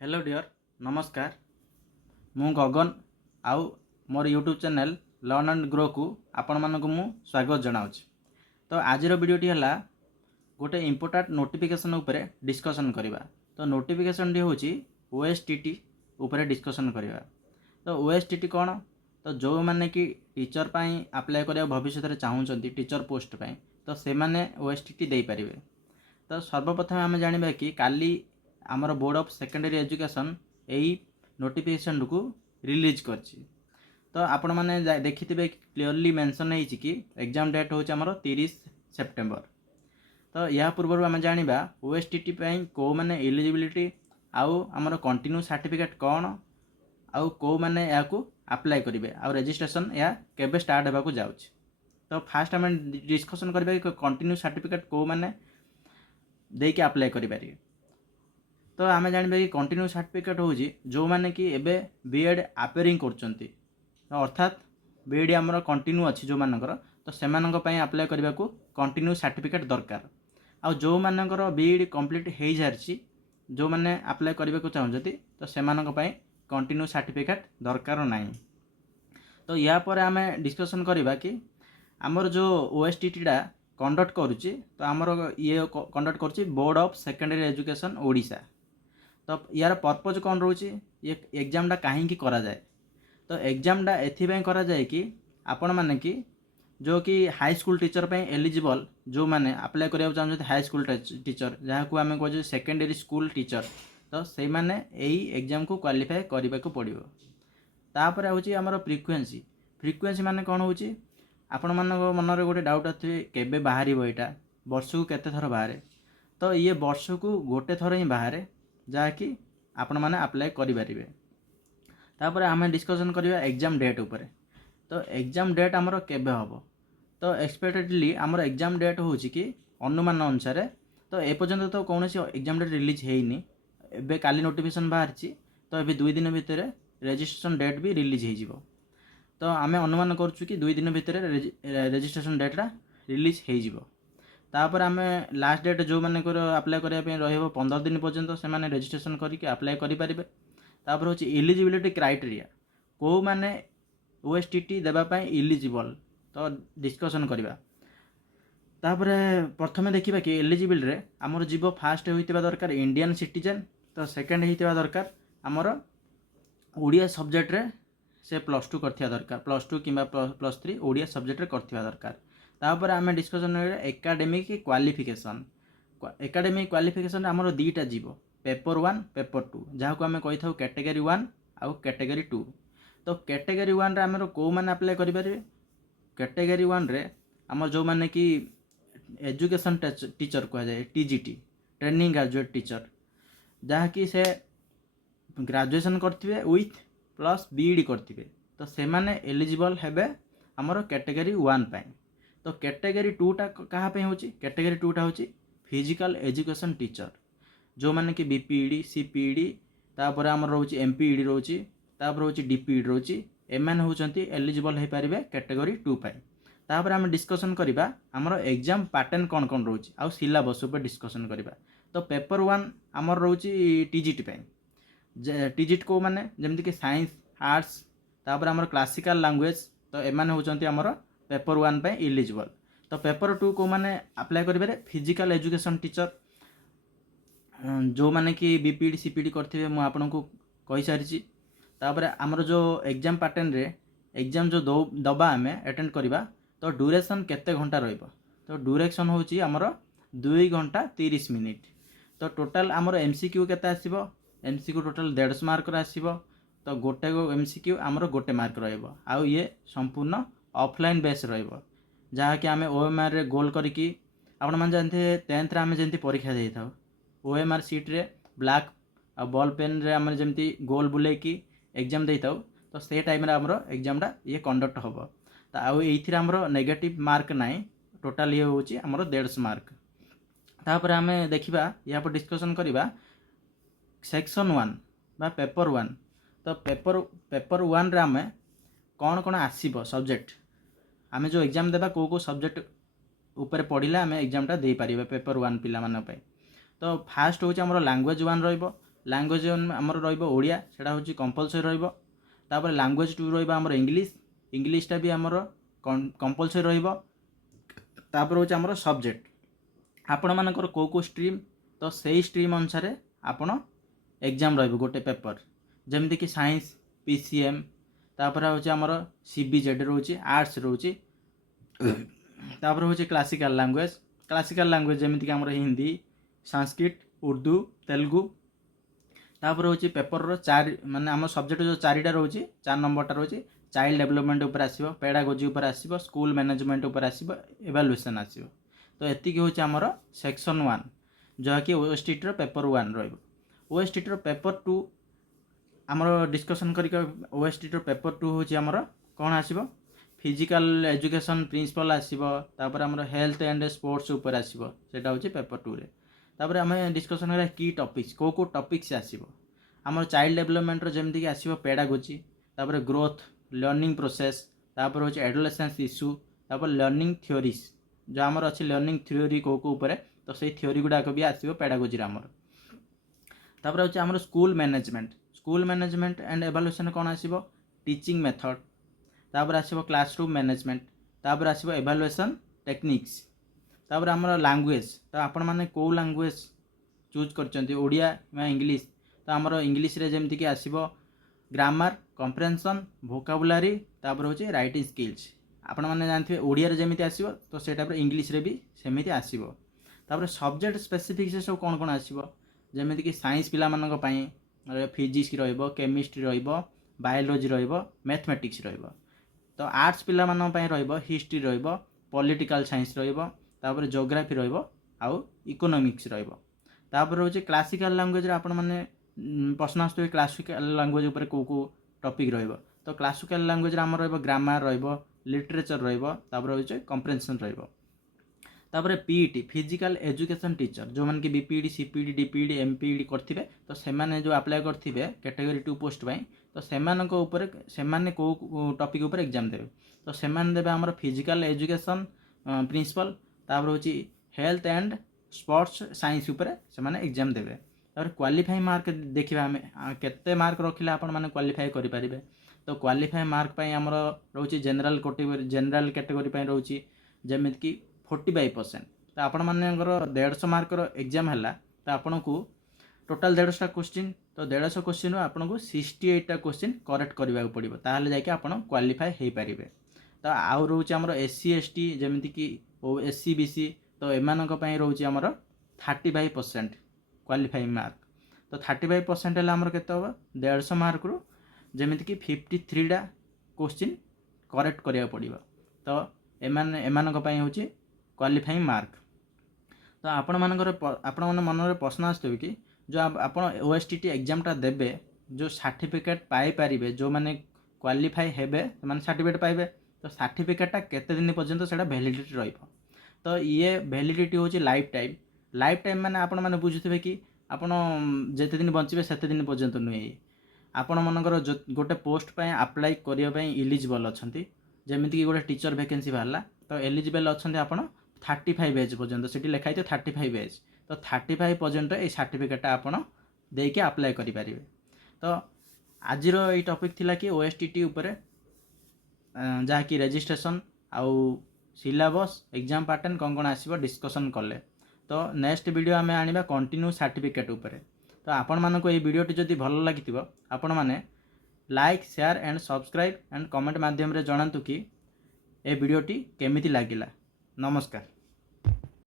Hello dear नमस्कार। मु गगन आउ मोर YouTube channel learn and grow को आपण मानक मु स्वागत जनाऊँ। तो आजिर वीडियोटी है गोटे इम्पोर्टाट नोटिफिकेशन उपरे डिस्कशन करवा। तो नोटिफिकेशन टी होची ओएसटीटी उपरे डिस्कशन करवा। तो ओएसटीटी कौन? तो जो माने कि टीचर पाई अप्लाई करिया भविष्य में चाहूँगी टीचर पोस्ट पाई तो से माने ओएसटीटी दे पारिबे। तो सर्वप्रथम आम जानिबा कि काली आमर बोर्ड ऑफ सेकेंडरी एजुकेशन यही नोटिफिकेशन को रिलीज करछि। तो आपण मैंने देखिथे क्लीयरली मेंशन है कि एग्जाम डेट हूँ आमर 30 सेप्टेम्बर। तो या पूर्व आम जाना ओएसटीटी को मैंने एलिजिबिलिटी आउ आमर कंटिन्यू सर्टिफिकेट कौन आउ को मैंने या अप्लाई करेंगे आउ रजिस्ट्रेशन या केबे स्टार्ट होगा जाऊँच। तो फास्ट आम डिस्कसन करबा कंटिन्यू सर्टिफिकेट को मैंने देके अप्लाई करें। तो आम जानबा कि कंटिन्यू सर्टिफिकेट हूँ जो मैंने कि एबे बीएड अपेयरिंग करछंती, अर्थात बीएड आमर कंटिन्यू अच्छी जो मानकर तो से अप्लाई करने को कंटिन्यू सर्टिफिकेट दरकार। आ जो मानकर बीएड कंप्लीट हो सारी जो मैंने अप्लाई करने को चाहते तो से कंटिन्यू सर्टिफिकेट दरकार नहीं। तो या पर आम डिस्कसन करवा कि आमर जो ओएसटीटी टा कंडक्ट करुच्ची तो आमर ये कंडक्ट करुच्ची board of secondary education Odisha. तो यार पर्पज कौन रोचे ये एग्जाम कहीं करा जाए? तो एग्जाम एथिपाई करा जाए कि आपण माने कि जो कि हाई स्कूल टीचर पे एलिजिबल जो मैंने अप्लाई करिया चाहते हाई स्कूल टीचर जहाँ को आम कहे सेकेंडरी स्कूल टीचर तो से मैंने यही एग्जाम को क्वालिफाई करने को पड़ो। तापर हूँ आमर फ्रिक्वेन्सी फ्रिक्वेन्सी माने कौन हो आपण मान मनरे गोटे डाउट आए केबे बाहर यहाँ वर्ष को केते थर बाहर? तो ये वर्ष को गोटे थर ही बाहर जहाँकि आपण मैंने अप्लाई करें। तापर आम डिस्कसन करवा एग्जाम डेट उपरे। तो एग्जाम डेट आमर केबे हम? तो एक्सपेक्टेडली आमर एग्जाम डेट हूँ कि अनुमान अनुसार तो एपर्यंत तो कौन एग्जाम डेट रिलीज होनी एबे काली नोटिफिकेशन बाहर तो ये 2 दिन भितर रजिस्ट्रेशन डेट भी रिलीज हो। तो आम अनुमान करुँ कि 2 दिन भितर रजिस्ट्रेशन डेटा रिलीज हो। तापर आम लास्ट डेट जो मैंने अप्लाई करने रही 15 दिन पर्यंत से मैंने रजिस्ट्रेशन करके अप्लाई करेंगे। तापर हूँ एलिजिबिलिटी क्राइटेरिया को मैंने ओएसटीटी देवाई इलिजिबल तो डिस्कसन करवा। तापर प्रथम देखा कि एलिजिबल रे आमर जीव फास्ट होता दरकार इंडियन सिटीजन। तो सेकेंड होता दरकार आमर ओडिया सब्जेक्ट रे से +2 करथिया दरकार +2 कि +3 ओडिया सब्जेक्ट रे करथिया दरकार। तापर आम discussion academic qualification. Academic qualification आमर 2टा जीव पेपर 1 पेपर 2 जहाँ को आम कही था कैटेगरी 1 आउ कैटेगरी 2। तो कैटेगरी 1 रे आमर को मैंने अप्लाई करेंगे? कैटेगरी 1 रे आमर जो मैंने कि एजुकेशन टीचर कह जाए टीजीटी ट्रेनिंग ग्रेजुएट टीचर जहाँ कि से ग्रेजुएशन करथिबे विथ प्लस बीईडी करथिबे तो से माने एलिजिबल हेबे आमर कैटेगरी 1 पाई। तो कैटेगरी 2 टा कहाँ पे होची? कैटेगरी 2 टा होची फिजिकल एजुकेशन टीचर जो माने कि बीपीईडी सीपीईडी तापर आमर रोची एमपीईडी रोची तापर होची डीपीईडी रोची एमान होचंती एलिजिबल हे पारिबे कैटेगरी 2 पाई। तापर आम डिस्कसन करबा आमर एग्जाम पैटर्न कौन कौन रोची आउ सिलेबस ऊपर डिस्कसन करबा। तो पेपर 1 आमर रोची टीजीटी पाई। टीजीटी को माने जेमति कि साइंस आर्ट्स तापर आमर क्लासिकल लैंग्वेज तो एमान होचंती आमर पेपर 1 पे इलिजिबल। तो पेपर 2 को मैंने अप्लाई करेंगे फिजिकल एजुकेशन टीचर जो मैंने कि बीपीडी सीपीडी करते मुझे आपन को कही सारी। तापर आमर जो एग्जाम पैटर्न रे एग्जाम जो दबा आम अटेंड करवा तो ड्यूरेशन केते घंटा रहिबो? तो ड्यूरेशन होची आमर 2 घंटा 30 मिनिट। तो टोटाल आमर एमसीक्यू केते आसीबो? एमसीक्यू टोटाल 150 मार्क आसीबो। तो गोटे एमसीक्यू आमर गोटे मार्क रहिबो आउ ये संपूर्ण ऑफलाइन बेस रहिबो जहाँकि आम ओएमआर रे गोल करिकी आपण मान जानते 10th रे आम जंती परीक्षा देई थाउ ओएमआर सीट रे ब्लैक आ बॉल पेन रे आम जंती गोल बुले की एग्जाम देई थाउ तो से टाइम रे हमरो एग्जाम टा ये कंडक्ट होबो। तो आउ एथिरे हमरो नेगेटिव मार्क नाही टोटाल ये होची हमरो 150 मार्क। तापर आम देखिबा या पर डिस्कशन करबा सेक्शन 1 बा पेपर 1। तो पेपर 1 रे आम कौन कौन आसीबो सब्जेक्ट आम जो एग्जाम देबा को सब्जेक्ट ऊपर पढ़िला आम एग्जाम टा दे पारिबे पेपर 1 पिला मान पे। तो फास्ट होची हमरो लैंग्वेज 1 रहिबो। ଲାଙ୍ଗୁଏଜ୍ ଆମର ରହିବ ଓଡ଼ିଆ, ସେଇଟା ହେଉଛି କମ୍ପଲସରି ରହିବ। ତାପରେ ଲାଙ୍ଗୁଏଜ୍ 2 ରହିବ ଆମର ଇଂଲିଶଟା ବି ଆମର କମ୍ପଲସରି ରହିବ। ତାପରେ ହେଉଛି ଆମର ସବଜେକ୍ଟ, ଆପଣମାନଙ୍କର କେଉଁ ଷ୍ଟ୍ରିମ୍, ତ ସେଇ ଷ୍ଟ୍ରିମ୍ ଅନୁସାରେ ଆପଣ ଏକ୍ଜାମ୍ ରହିବ ଗୋଟେ ପେପର, ଯେମିତିକି ସାଇନ୍ସ PCM, ତାପରେ ହେଉଛି ଆମର CBZ ରହୁଛି, ଆର୍ଟ୍ସ ରହୁଛି। ତାପରେ ହେଉଛି କ୍ଲାସିକାଲ ଲାଙ୍ଗୁଏଜ୍ ଯେମିତିକି ଆମର ହିନ୍ଦୀ, ସାଂସ୍କ୍ରିଟ, ଉର୍ଦ୍ଦୁ, ତେଲୁଗୁ। ତାପରେ ହେଉଛି ପେପରର ମାନେ ଆମ ସବଜେକ୍ଟ ଯେଉଁ 4ଟା ରହୁଛି, 4 ନମ୍ବରଟା ରହୁଛି ଚାଇଲ୍ଡ ଡେଭଲପମେଣ୍ଟ ଉପରେ ଆସିବ, ପେଡାଗୋଜି ଉପରେ ଆସିବ, ସ୍କୁଲ ମ୍ୟାନେଜମେଣ୍ଟ ଉପରେ ଆସିବ, ଏଭାଲୁଏସନ୍ ଆସିବ। ତ ଏତିକି ହେଉଛି ଆମର ସେକ୍ସନ୍ 1, ଯାହାକି OSTTର ପେପର 1 ରହିବ। OSTTର ପେପର 2 ଆମର ଡିସ୍କସନ୍ କରିକି, OSTTର ପେପର 2 ହେଉଛି ଆମର କ'ଣ ଆସିବ, ଫିଜିକାଲ ଏଜୁକେସନ୍ ପ୍ରିନ୍ସିପାଲ୍ ଆସିବ, ତାପରେ ଆମର ହେଲ୍ଥ ଆଣ୍ଡ ସ୍ପୋର୍ଟସ୍ ଉପରେ ଆସିବ, ସେଇଟା ହେଉଛି ପେପର 2ରେ। ତାପରେ ଆମେ ଡିସ୍କସନ୍ କରିବା କି ଟପିକ୍ସ, କେଉଁ ଟପିକ୍ସ ଆସିବ। ଆମର ଚାଇଲ୍ଡ ଡେଭଲପମେଣ୍ଟର ଯେମିତିକି ଆସିବ ପେଡାଗୋଜି, ତାପରେ ଗ୍ରୋଥ୍, ଲର୍ଣ୍ଣିଂ ପ୍ରୋସେସ୍, ତାପରେ ହେଉଛି ଆଡୋଲେସେନ୍ସ ଇସ୍ୟୁ, ତାପରେ ଲର୍ଣ୍ଣିଂ ଥିଓରିଜ୍, ଯେଉଁ ଆମର ଅଛି ଲର୍ଣ୍ଣିଂ ଥିଓରି କେଉଁ ଉପରେ, ତ ସେଇ ଥିଓରି ଗୁଡ଼ାକ ବି ଆସିବ ପେଡାଗୋଜିରେ ଆମର। ତାପରେ ହେଉଛି ଆମର ସ୍କୁଲ ମ୍ୟାନେଜମେଣ୍ଟ ଆଣ୍ଡ ଏଭାଲୁଏସନ୍ କ'ଣ ଆସିବ, ଟିଚିଂ ମେଥଡ଼, ତାପରେ ଆସିବ କ୍ଲାସରୁମ୍ ମ୍ୟାନେଜମେଣ୍ଟ, ତାପରେ ଆସିବ ଏଭାଲୁଏସନ୍ ଟେକ୍ନିକ୍ସ। ତାପରେ ଆମର ଲାଙ୍ଗୁଏଜ୍, ତ ଆପଣମାନେ କେଉଁ ଲାଙ୍ଗୁଏଜ୍ ଚୁଜ୍ କରିଛନ୍ତି, ଓଡ଼ିଆ ବା ଇଂଲିଶ, ତ ଆମର ଇଂଲିଶରେ ଯେମିତିକି ଆସିବ ଗ୍ରାମାର, କମ୍ପ୍ରେନ୍ସନ୍, ଭୋକାବୁଲାରୀ, ତାପରେ ହେଉଛି ରାଇଟିଂ ସ୍କିଲ୍ସ। ଆପଣମାନେ ଜାଣିଥିବେ ଓଡ଼ିଆରେ ଯେମିତି ଆସିବ, ତ ସେ ଟାଇପ୍ର ଇଂଲିଶରେ ବି ସେମିତି ଆସିବ। ତାପରେ ସବଜେକ୍ଟ ସ୍ପେସିଫିକ୍ ସବୁ କ'ଣ କ'ଣ ଆସିବ, ଯେମିତିକି ସାଇନ୍ସ ପିଲାମାନଙ୍କ ପାଇଁ ଫିଜିକ୍ସ ରହିବ, କେମିଷ୍ଟ୍ରି ରହିବ, ବାୟୋଲୋଜି ରହିବ, ମ୍ୟାଥମେଟିକ୍ସ ରହିବ। ତ ଆର୍ଟ୍ସ ପିଲାମାନଙ୍କ ପାଇଁ ରହିବ ହିଷ୍ଟ୍ରି ରହିବ, ପଲିଟିକାଲ ସାଇନ୍ସ ରହିବ, ତାପରେ ଜିଓଗ୍ରାଫି ରହିବ, ଆଉ ଇକୋନୋମିକ୍ସ ରହିବ। ତାପରେ ହେଉଛି କ୍ଲାସିକାଲ ଲାଙ୍ଗୁଏଜରେ ଆପଣମାନେ ପ୍ରଶ୍ନ ଆସୁଥିବେ କ୍ଲାସିକାଲ ଲାଙ୍ଗୁଏଜ ଉପରେ କେଉଁ ଟପିକ୍ ରହିବ, ତ କ୍ଲାସିକାଲ ଲାଙ୍ଗୁଏଜରେ ଆମର ରହିବ ଗ୍ରାମାର ରହିବ, ଲିଟରେଚର ରହିବ, ତାପରେ ହେଉଛି କମ୍ପ୍ରେନ୍ସନ୍ ରହିବ। ତାପରେ PET ଫିଜିକାଲ ଏଜୁକେସନ୍ ଟିଚର, ଯେଉଁମାନେ କି BPED, CPED, DPED, MPED କରିଥିବେ, ତ ସେମାନେ ଯେଉଁ ଆପ୍ଲାଏ କରିଥିବେ କ୍ୟାଟେଗୋରୀ 2 ପୋଷ୍ଟ ପାଇଁ, ତ ସେମାନଙ୍କ ଉପରେ ସେମାନେ କେଉଁ ଟପିକ୍ ଉପରେ ଏକ୍ଜାମ୍ ଦେବେ, ତ ସେମାନେ ଦେବେ ଆମର ଫିଜିକାଲ ଏଜୁକେସନ୍ ପ୍ରିନ୍ସିପାଲ୍, ତାପରେ ହେଉଛି ହେଲ୍ଥ ଆଣ୍ଡ ସ୍ପୋର୍ଟସ୍ ସାଇନ୍ସ ଉପରେ ସେମାନେ ଏକ୍ଜାମ୍ ଦେବେ। ତାପରେ କ୍ୱାଲିଫାଇ ମାର୍କ ଦେଖିବା ଆମେ କେତେ ମାର୍କ ରଖିଲେ ଆପଣମାନେ କ୍ୱାଲିଫାଇ କରିପାରିବେ। ତ କ୍ୱାଲିଫାଇ ମାର୍କ ପାଇଁ ଆମର ରହୁଛି ଜେନେରାଲ କ୍ୟାଟେଗୋରୀ ପାଇଁ ରହୁଛି ଯେମିତିକି 45%। ତ ଆପଣମାନଙ୍କର 150 ମାର୍କର ଏକ୍ଜାମ୍ ହେଲା, ତ ଆପଣଙ୍କୁ ଟୋଟାଲ୍ 150ଟା କ୍ୱେଶ୍ଚିନ୍, ତ 150 କ୍ୱେଶ୍ଚିନ୍ରୁ ଆପଣଙ୍କୁ 68ଟା କ୍ୱେଶ୍ଚିନ୍ କରେକ୍ଟ କରିବାକୁ ପଡ଼ିବ, ତାହେଲେ ଯାଇକି ଆପଣ କ୍ୱାଲିଫାଏ ହେଇପାରିବେ। ତ ଆଉ ରହୁଛି ଆମର SC ST ଯେମିତିକି SC BC, ତ ଏମାନଙ୍କ ପାଇଁ ରହୁଛି ଆମର 35% କ୍ୱାଲିଫାଇଂ ମାର୍କ। ତ 35% ହେଲେ ଆମର କେତେ ହେବ, 150 ମାର୍କରୁ ଯେମିତିକି 53ଟା କ୍ୱେଶ୍ଚିନ୍ କରେକ୍ଟ କରିବାକୁ ପଡ଼ିବ। ତ ଏମାନଙ୍କ ପାଇଁ ହେଉଛି କ୍ୱାଲିଫାଇଂ ମାର୍କ। ତ ଆପଣମାନଙ୍କ ମନରେ ପ୍ରଶ୍ନ ଆସୁଥିବ କି, ଯେଉଁ ଆପଣ OSTT ଏକ୍ଜାମ୍ଟା ଦେବେ, ଯେଉଁ ସାର୍ଟିଫିକେଟ୍ ପାଇପାରିବେ, ଯେଉଁମାନେ କ୍ୱାଲିଫାଇ ହେବେ ସେମାନେ ସାର୍ଟିଫିକେଟ୍ ପାଇବେ, ତ ସାର୍ଟିଫିକେଟ୍ଟା କେତେ ଦିନ ପର୍ଯ୍ୟନ୍ତ ସେଇଟା ଭ୍ୟାଲିଡ଼ିଟି ରହିବ। ତ ଇଏ ଭ୍ୟାଲିଡ଼ିଟି ହେଉଛି ଲାଇଫ୍ ଟାଇମ୍ ମାନେ ଆପଣମାନେ ବୁଝୁଥିବେ କି ଆପଣ ଯେତେ ଦିନ ବଞ୍ଚିବେ ସେତେ ଦିନ ପର୍ଯ୍ୟନ୍ତ ନୁହେଁ। ଆପଣ ମନେକର ଗୋଟେ ପୋଷ୍ଟ ପାଇଁ ଆପ୍ଲାଏ କରିବା ପାଇଁ ଇଲିଜିବଲ୍ ଅଛନ୍ତି, ଯେମିତିକି ଗୋଟେ ଟିଚର ଭ୍ୟାକେନ୍ସି ବାହାରିଲା, ତ ଏଲିଜିବଲ୍ ଅଛନ୍ତି ଆପଣ 35 ଏଜ୍ ପର୍ଯ୍ୟନ୍ତ, ସେଠି ଲେଖା ହେଇଥିବ 35 ଏଜ୍, ତ 35 ପର୍ଯ୍ୟନ୍ତ ଏଇ ସାର୍ଟିଫିକେଟ୍ଟା ଆପଣ ଦେଇକି ଆପ୍ଲାଏ କରିପାରିବେ। ତ ଆଜିର ଏଇ ଟପିକ୍ ଥିଲା କି OSTT ଉପରେ, ଯାହାକି ରେଜିଷ୍ଟ୍ରେସନ୍ ଆଉ ସିଲାବସ୍, ଏକ୍ଜାମ୍ ପାଟର୍ନ କ'ଣ କ'ଣ ଆସିବ ଡିସ୍କସନ୍ କଲେ। ତ ନେକ୍ସଟ ଭିଡ଼ିଓ ଆମେ ଆଣିବା କଣ୍ଟିନ୍ୟୁ ସାର୍ଟିଫିକେଟ୍ ଉପରେ। ତ ଆପଣମାନଙ୍କୁ ଏଇ ଭିଡ଼ିଓଟି ଯଦି ଭଲ ଲାଗିଥିବ, ଆପଣମାନେ like, share and subscribe and comment ମାଧ୍ୟମରେ ଜଣାନ୍ତୁ କି ଏ ଭିଡ଼ିଓଟି କେମିତି ଲାଗିଲା। ନମସ୍କାର।